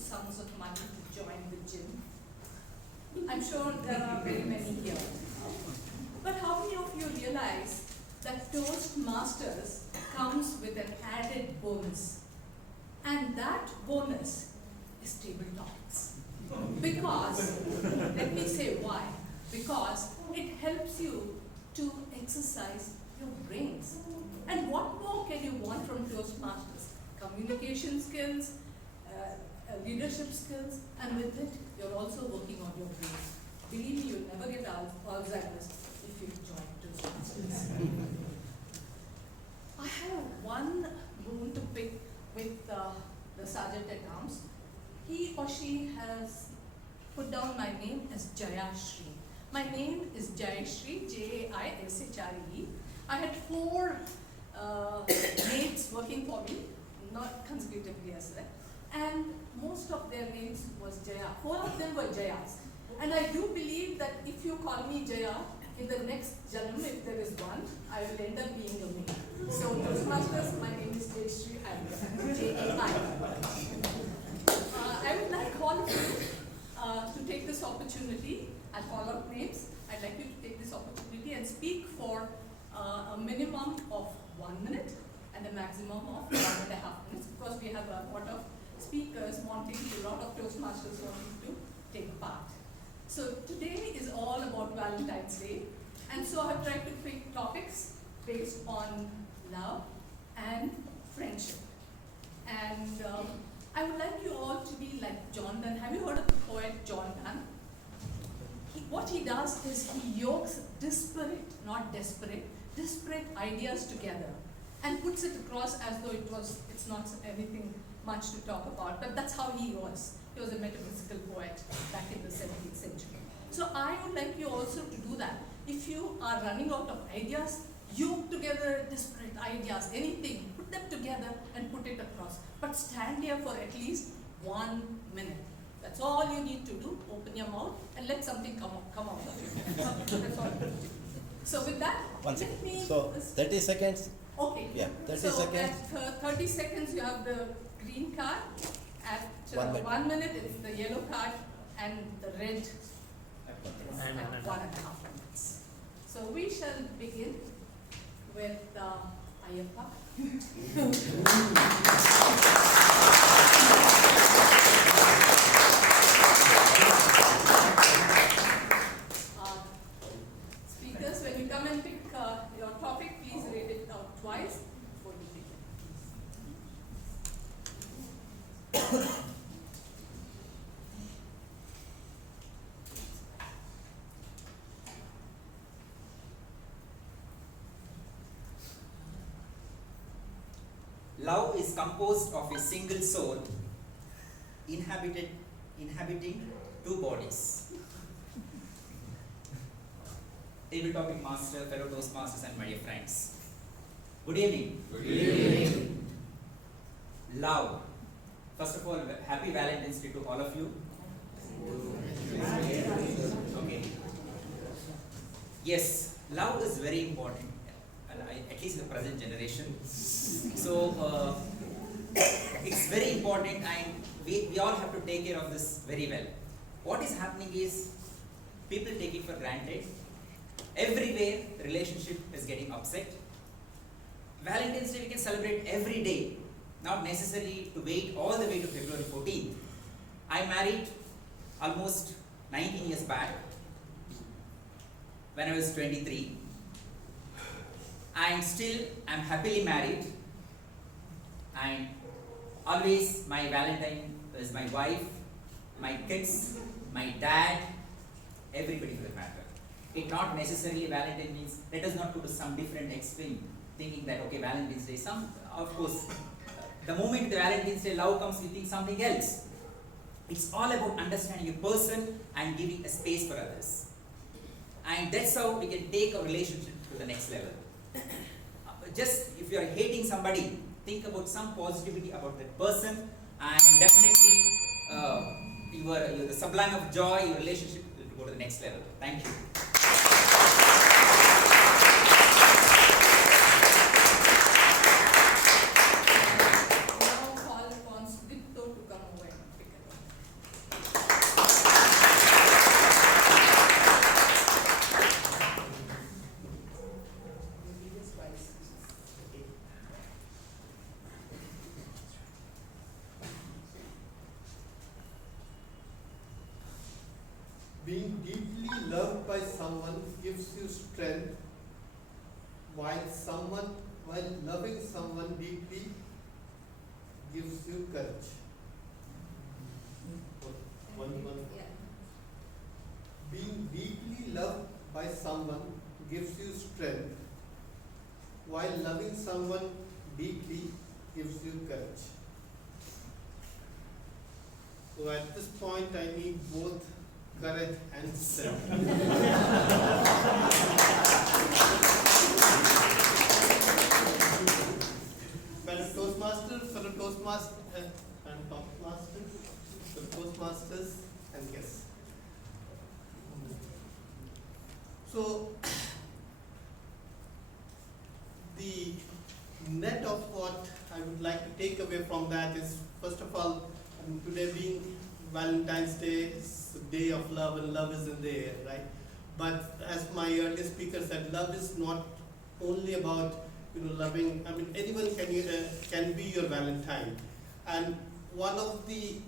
sums of money to join the gym? I'm sure there are very many here. But how many of you realize that Toastmasters comes with an added bonus? And that bonus is table topics. Because, let me say why. Because it helps you to exercise your brains. And what more can you want from Toastmasters? Communication skills, leadership skills, and with it, you're also working on your brain. Believe me, you'll never get Alzheimer's if you join Toastmasters. I have one boon to pick with the Sergeant at Arms. He or she has put down my name as Jayashri. My name is Jayashri, Jaishre. I had 4 mates working for me, not consecutively as well, and most of their names was Jaya. 4 of them were Jayas. And I do believe that if you call me Jaya, in the next Janam, if there is one, I will end up being your mate. So Toastmasters, my name is Jayashri, I'm Jai. I would like all of you to take this opportunity. I'll call out names. I'd like you to take this opportunity and speak for a minimum of 1 minute and a maximum of 1.5 minutes, because we have a lot of speakers wanting to, a lot of Toastmasters wanting to take part. So today is all about Valentine's Day, and so I've tried to pick topics based on love and friendship. And I would like you all to be like John Donne. Have you heard of the poet John Donne? What he does is he yokes disparate, not desperate, disparate ideas together and puts it across as though it's not anything much to talk about, but that's how he was. He was a metaphysical poet back in the 17th century. So I would like you also to do that. If you are running out of ideas, yoke together disparate ideas, anything, put them together and put it across. But stand here for at least 1 minute. That's all you need to do. Open your mouth and let something come out of you. That's all. So with that, 1 second. So 30 seconds. Okay. Yeah, 30 so seconds. at 30 seconds you have the green card. At 1 minute. 1 minute it's the yellow card, and the red is at 1.5 minutes. So we shall begin with Ayyappa. Speakers, when you come and pick your topic, please read it out twice before you begin. Love is composed of a single soul inhabiting 2 bodies. Table topic master, fellow Toastmasters, and my dear friends. Good evening. Good evening. Love. First of all, happy Valentine's Day to all of you. Okay. Yes, love is very important, at least in the present generation. So, it's very important, and we all have to take care of this very well. What is happening is, people take it for granted. Everywhere, the relationship is getting upset. Valentine's Day we can celebrate every day, not necessarily to wait all the way to February 14th. I married almost 19 years back, when I was 23. And still, I'm happily married. And always my Valentine is my wife, my kids, my dad, everybody for the matter. It not necessarily Valentine means, let us not go to some different extreme, thinking that, okay, Valentine's Day, of course, the moment the Valentine's Day love comes, we think something else. It's all about understanding a person and giving a space for others. And that's how we can take our relationship to the next level. Just if you are hating somebody, think about some positivity about that person, and definitely the sublime of joy, your relationship will go to the next level. Thank you. Now call upon Sudipto to come over and pick it up. loved by someone gives you strength, while loving someone deeply gives you courage. One. Being deeply loved by someone gives you strength, while loving someone deeply gives you courage. So at this point, I need both courage and strength. Toastmasters, and guests. So, the net of what I would like to take away from that is, first of all, today being Valentine's Day, it's a day of love, and love is in the air, right? But as my earlier speaker said, love is not only about loving. I mean, anyone can be your Valentine, and one of the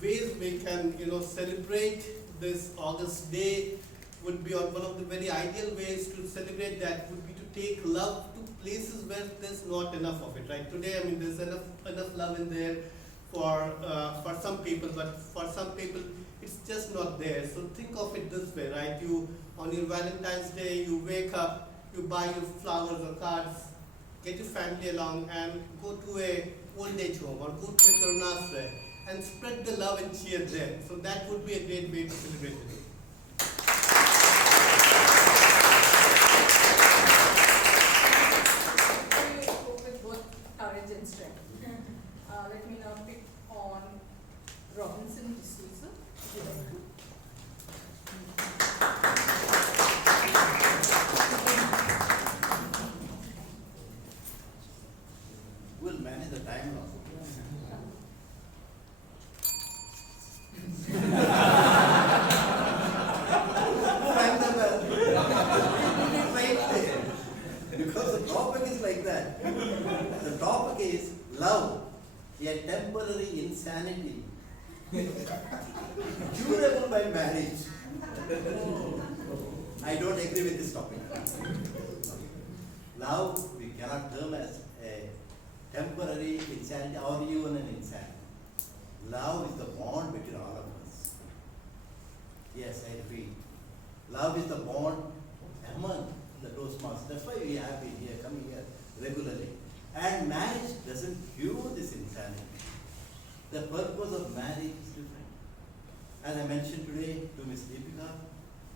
ways we can celebrate this August day would be, or one of the very ideal ways to celebrate that would be to take love to places where there's not enough of it, right? Today, I mean, there's enough love in there for some people, but for some people it's just not there. So think of it this way, right? You, on your Valentine's Day, you wake up, you buy your flowers or cards, get your family along, and go to a old age home or go to a Karunashraya and spread the love and cheer there. So that would be a great way to celebrate the day. We spoke with both courage and strength. Let me now pick on Robinson D'Souza. We'll manage the time now. Because the topic is like that. The topic is love, a temporary insanity, curable by marriage. I don't agree with this topic. Love we cannot term as a temporary insanity or even an insanity. Love is the bond between all of us. Yes, I repeat. Love is the bond among the Toastmasters. That's why we have been here, coming here regularly. And marriage doesn't cure this insanity. The purpose of marriage is different. As I mentioned today to Ms. Deepika,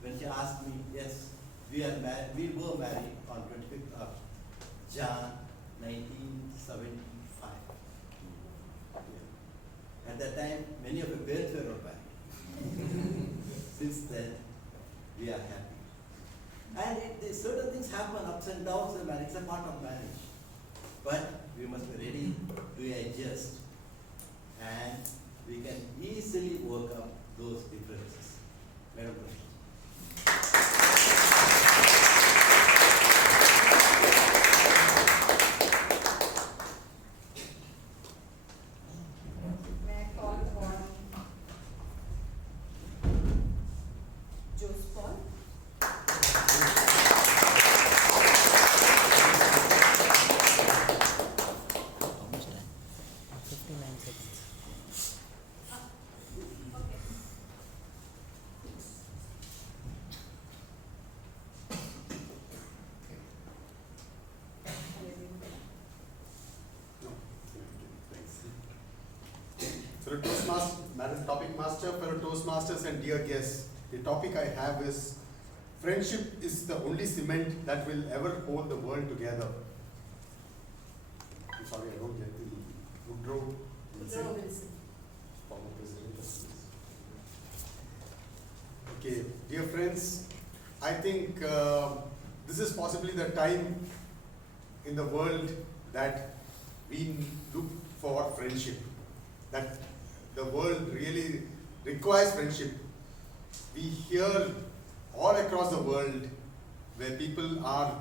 when she asked me, yes, we were married on 25th of Jan 1975. At that time, many of your parents were not married. Since then, we are happy. And certain things happen, ups and downs in marriage, it's a part of marriage. But we must be ready to adjust, and we can easily overcome those differences. Madam President. May I call on Jose Paul? Almost done. 59 seconds. Okay. Fellow Toastmasters, topic master, fellow Toastmasters and dear guests, the topic I have is friendship is the only cement that will ever hold the world together. I'm sorry, I don't get the Woodrow Woodrow Wilson. former president of this. Okay, dear friends, I think this is possibly the time in the world that we look for friendship, that the world really requires friendship. We hear all across the world where people are,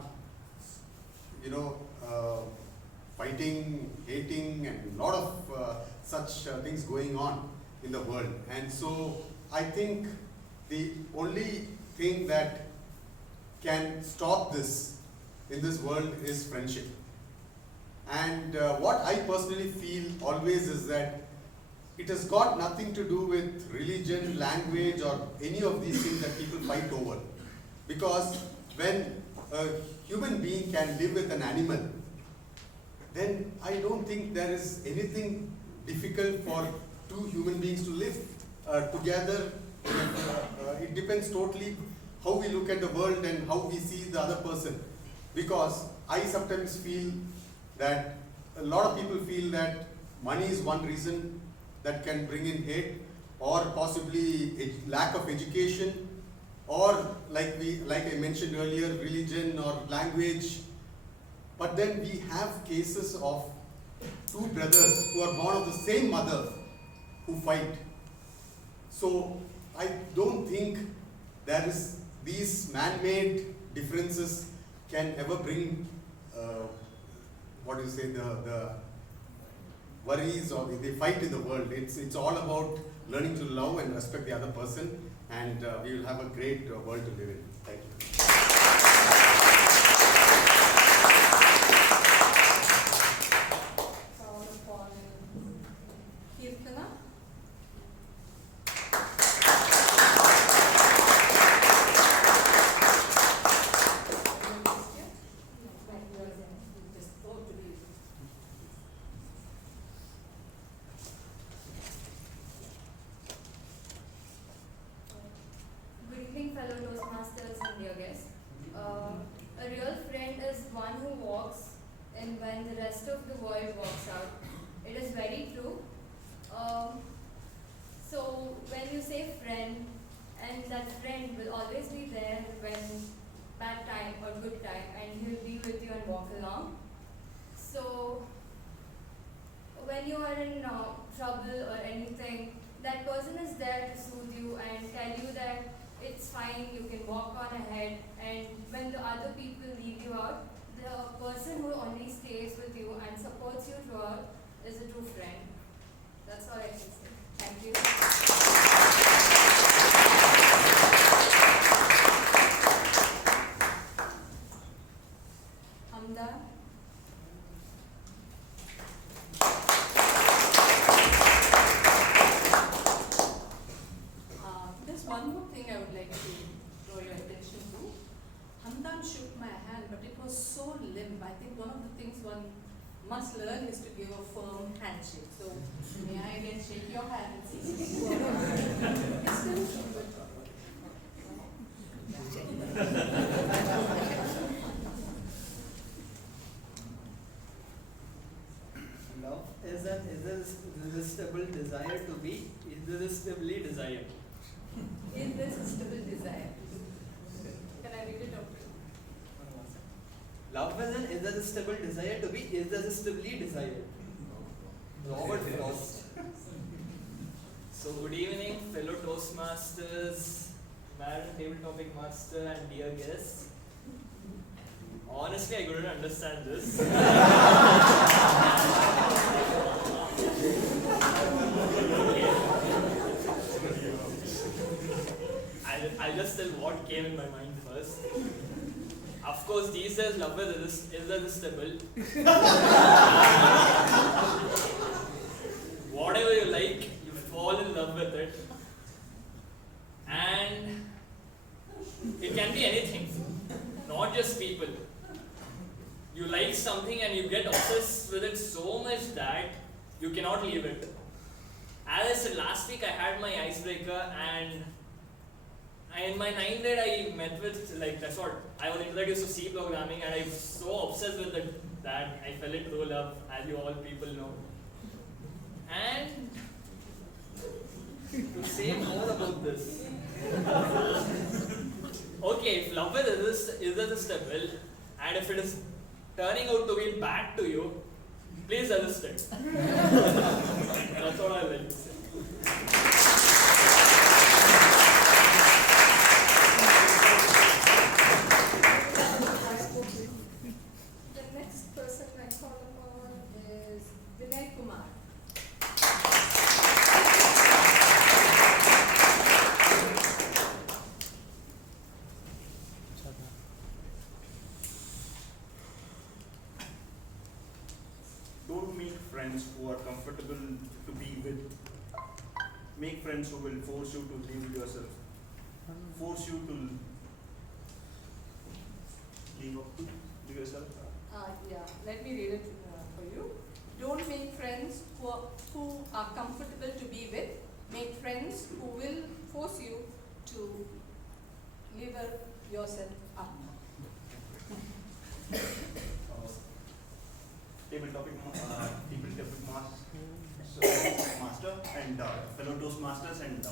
fighting, hating, and a lot of such things going on in the world. And so I think the only thing that can stop this in this world is friendship. And what I personally feel always is that it has got nothing to do with religion, language, or any of these things that people fight over. Because when a human being can live with an animal, then I don't think there is anything difficult for two human beings to live together. It depends totally how we look at the world and how we see the other person. Because I sometimes feel that a lot of people feel that money is one reason that can bring in hate, or possibly a lack of education, or like I mentioned earlier, religion or language. But then we have cases of two brothers who are born of the same mother who fight. So I don't think there is these man-made differences can ever bring the worries or the fight in the world. It's all about learning to love and respect the other person, and we will have a great world to live in. Thank you. Call upon Kirtana. Good evening, fellow Toastmasters and dear guests. A real friend is one who walks in when the rest of the world walks out. It is very true. So when you say friend, and that friend will always be there when bad time or good time, and he'll be with you and walk along. So when you are in trouble or anything, that person is there to soothe you and tell you that it's fine, you can walk on ahead. And when the other people leave you out, the person who only stays with you and supports you throughout is a true friend. That's all I can say. Thank you. Hamdan. There's one more thing I would like to draw your attention to. Hamdan shook my hand, but it was so limp. I think one of the things one must learn is to give a firm handshake. So may I again shake your hand and see if it works? It's still good. Love is an irresistible desire to be irresistibly desired. Irresistible desire. Can I read it out? Love is an irresistible desire to be irresistibly desired. Robert Frost. So good evening, fellow Toastmasters, Madam Table Topic Master, and dear guests. Honestly, I couldn't understand this. I'll just tell what came in my mind first. Of course, these days love is irresistible. Whatever you like, you fall in love with it. And it can be anything, not just people. You like something and you get obsessed with it so much that you cannot leave it. As I said last week, I had my icebreaker, and in my 9th grade I met with, that's what, I was introduced to C programming, and I was so obsessed with it that I fell into love, as you all people know. And to say more about this, okay, if love is irresistible, and if it is turning out to be bad to you, please resist it. That's what I like to say. The next person I call upon is Vinay Kumar. don't make friends who are comfortable to be with. Make friends who will force you to live with yourself. Force you to live up to yourself. Yeah, let me read it for you. Don't make friends who are comfortable to be with. Make friends who will force you to live yourself up. Tabletop master and fellow Toastmasters and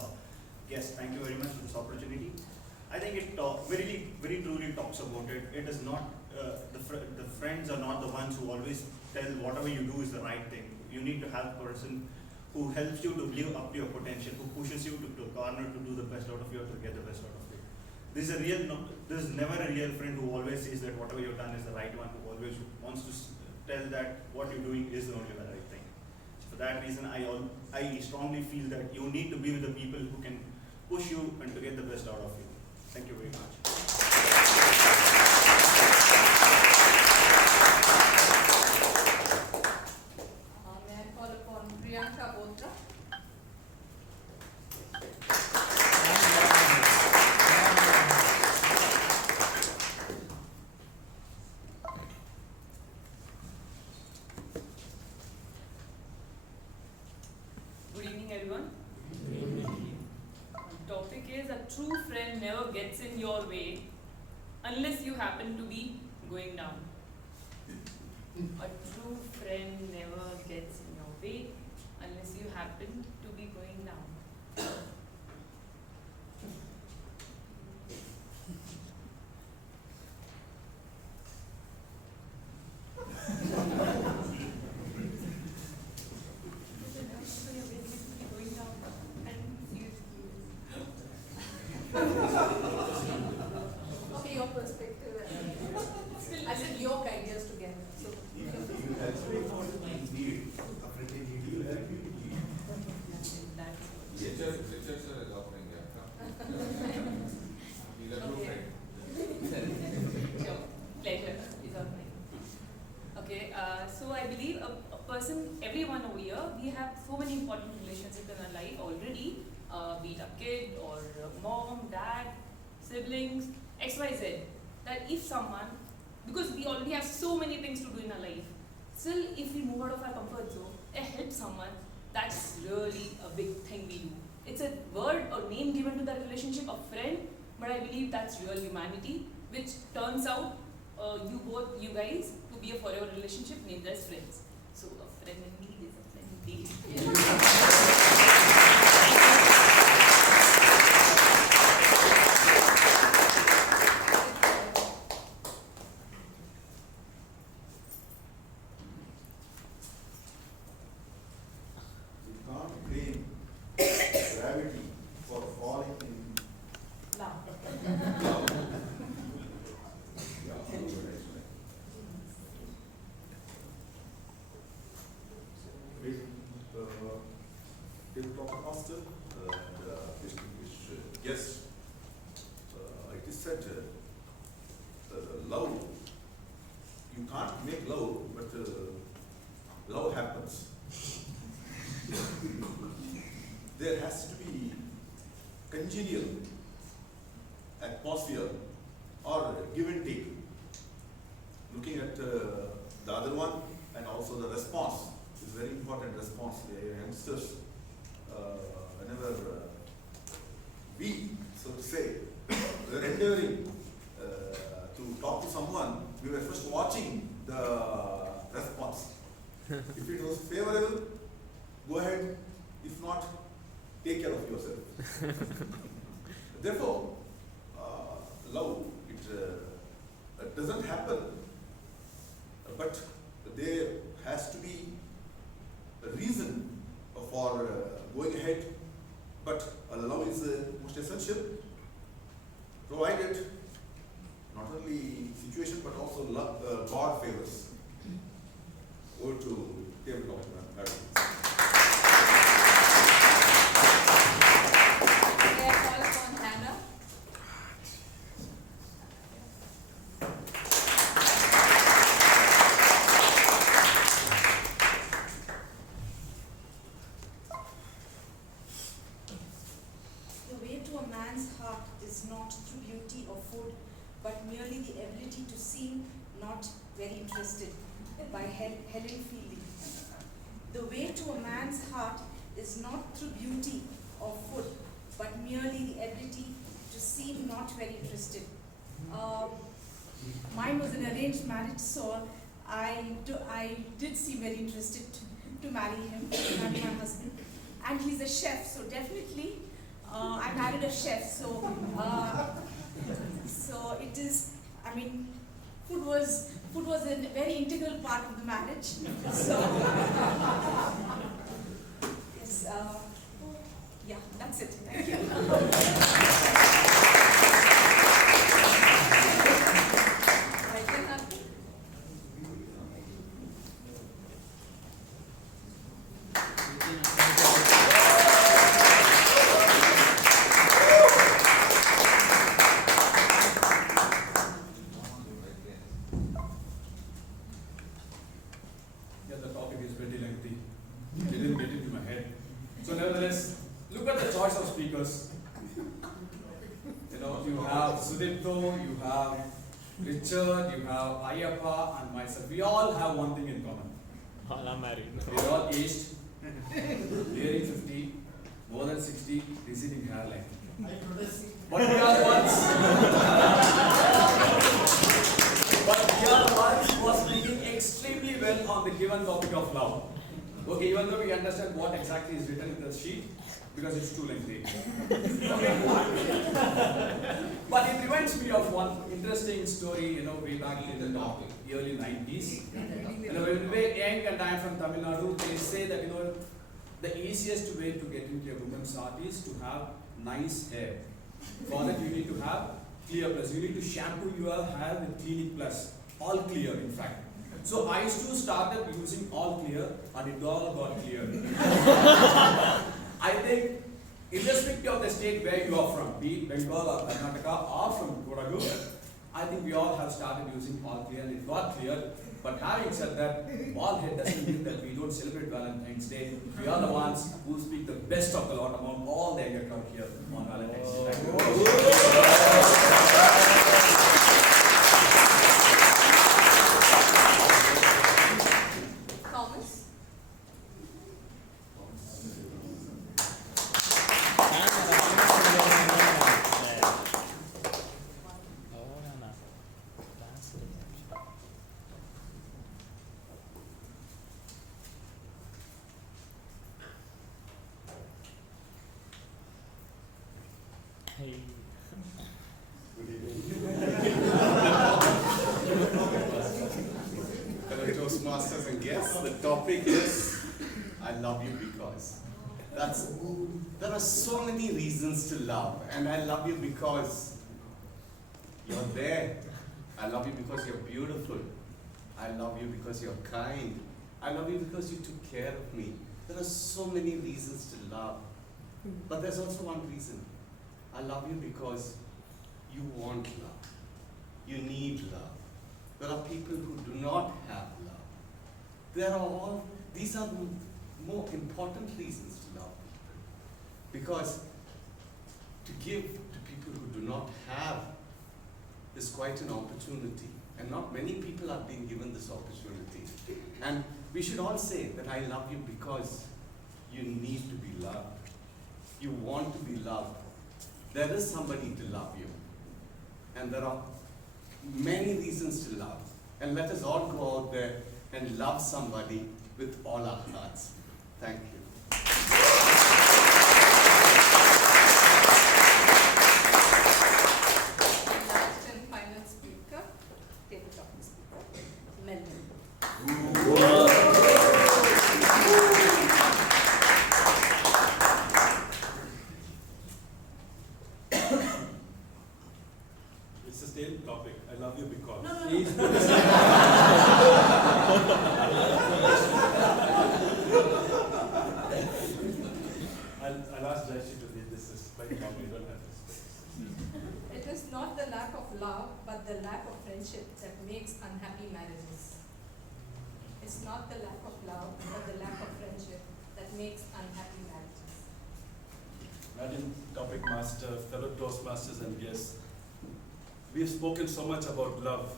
guests, thank you very much for this opportunity. I think it very truly talks about it. It is not, the friends are not the ones who always tell whatever you do is the right thing. You need to have a person who helps you to live up to your potential, who pushes you to a corner to do the best out of you or to get the best out of you. This is never a real friend who always says that whatever you've done is the right one, who always wants to tell that what you're doing is the only right thing. For that reason, I strongly feel that you need to be with the people who can push you and to get the best out of you. Thank you very much. May I call upon Priyanka Botra? Good evening, everyone. The topic is a true friend never gets in your way unless you happen to be going down. A true friend never gets in your way unless you happen to be going down. Okay, your perspective. I said yoke ideas together. So, Richard sir is offering that. He's a true Okay. friend. Sure. Pleasure is all mine. Okay, so I believe a person, everyone over here, we have so many important relationships in our life already, be it a kid or mom, dad, siblings, XYZ. That if someone, because we already have so many things to do in our life, still if we move out of our comfort zone and help someone, that's really a big thing we do. It's a word or name given to that relationship, a friend, but I believe that's real humanity, which turns out you guys, to be a forever relationship named as friends. So a friend indeed is a friend indeed. You can't blame gravity for falling in now. love. Yeah, very nice. Tabletop master and distinguished guests. It is said, love, you can't make love, but love happens. There has to be congenial atmosphere or give and take. Looking at the other one and also the response is very important. Response. The youngsters, whenever we, so to say, were endeavoring to talk to someone, we were first watching the response. If it was favorable, go ahead. If not, take care of yourself. Therefore, love, it doesn't happen, but there has to be a reason for going ahead. But love is most essential, provided not only situation but also love, God favors. Go to tabletop, madam. May I call upon Hannah? but merely the ability to seem not very interested, by Helen Fielding. The way to a man's heart is not through beauty or food, but merely the ability to seem not very interested. Mine was an arranged marriage, so I did seem very interested to marry him, to marry my husband. And he's a chef, so definitely I married a chef. So so it is. I mean, food was a very integral part of the marriage. So yes, yeah, that's it. Thank you. Yeah, the topic is very lengthy. It didn't get into my head. So nevertheless, look at the choice of speakers. You know, you have Sudipto, you have Richard, you have Ayappa, and myself. We all have one thing in common. All are married. We're all aged, nearing 50, more than 60, receding hairline. But we are once. But we are once was speaking extremely well on the given topic of love. Okay, even though we understand what exactly is written in the sheet, because it's too lengthy. But it reminds me of one interesting story, you know, way back in the early 90s. You know, when we were young and I'm from Tamil Nadu, they say that, you know, the easiest way to get into a woman's heart is to have nice hair. For that, you need to have Clear Plus. You need to shampoo your hair with Clinic Plus. All clear, in fact. So I used to started using All Clear, and it all got clear. I think, irrespective of the state where you are from, be it Bengal or Karnataka or from Kodagu, I think we all have started using All Clear and it got clear. But having said that, bald head doesn't mean that we don't celebrate Valentine's Day. We are the ones who speak the best of the lot among all the younger crowd here on Valentine's Day. Thomas? Good evening. Fellow Toastmasters and guests, the topic is I love you because. There are so many reasons to love, and I love you because you're there. I love you because you're beautiful. I love you because you're kind. I love you because you took care of me. There are so many reasons to love. But there's also one reason. I love you because you want love. You need love. There are people who do not have love. These are more important reasons to love people. Because to give to people who do not have is quite an opportunity. And not many people are being given this opportunity. And we should all say that I love you because you need to be loved. You want to be loved. There is somebody to love you. And there are many reasons to love. And let us all go out there and love somebody with all our hearts. Thank you. Last and final speaker, tabletop speaker, Melvin. It's the same topic. I love you because. No. I'll ask Jaishi to read this. It's quite long. I don't have this. It is not the lack of love, but the lack of friendship that makes unhappy marriages. It's not the lack of love, but the lack of friendship that makes unhappy marriages. Madam Topic Master, fellow Toastmasters and guests, we've spoken so much about love.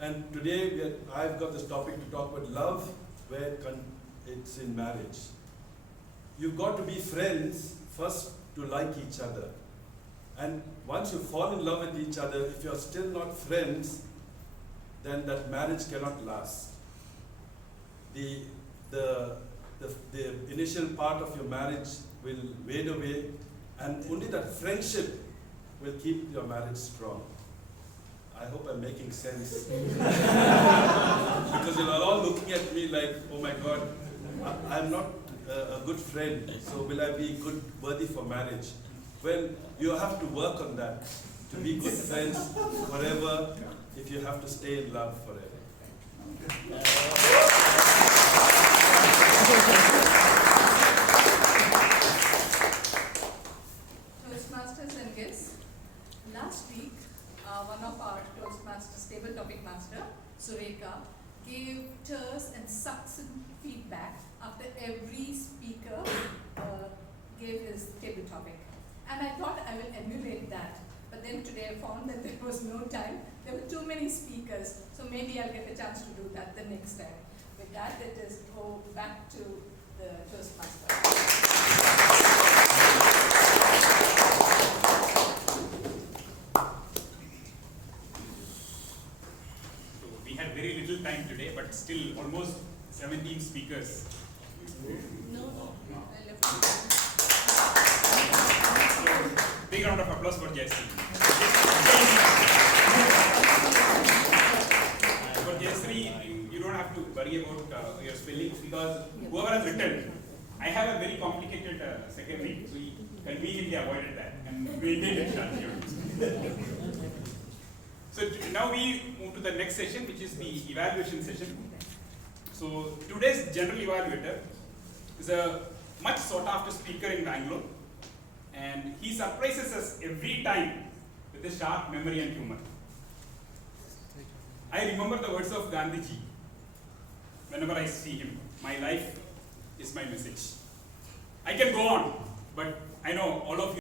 And today I've got this topic to talk about love where it's in marriage. You've got to be friends first to like each other. And once you fall in love with each other, if you're still not friends, then that marriage cannot last. The initial part of your marriage will fade away, and only that friendship will keep your marriage strong. I hope I'm making sense. Because you're all looking at me like, oh my God, I'm not a good friend, so will I be good, worthy for marriage? Well, you have to work on that, to be good friends forever, if you have to stay in love forever. Toastmasters and guests, last week, one of our Toastmasters, table topic master, Sureka, gave terse and succinct feedback after every speaker gave his table topic. And I thought I will emulate that. But then today I found that there was no time. There were too many speakers, so maybe I'll get a chance to do that the next time. With that, let us go back to the Toastmaster. So we had very little time today, but still almost 17 speakers. No. Big round of applause for Jesse. For Jesse, you don't have to worry about your spellings because whoever has written, I have a very complicated second read, so he conveniently avoided that and we did it. So now we move to the next session, which is the evaluation session. So today's general evaluator is a much sought after speaker in Bangalore, and he surprises us every time with a sharp memory and humor. I remember the words of Gandhiji whenever I see him. My life is my message. I can go on, but I know all of you